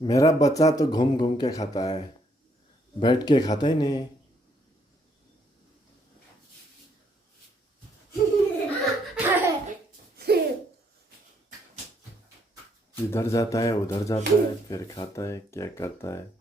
मेरा बच्चा तो घूम घूम के खाता है, बैठ के खाता ही नहीं। इधर जाता है उधर जाता है फिर खाता है, क्या करता है।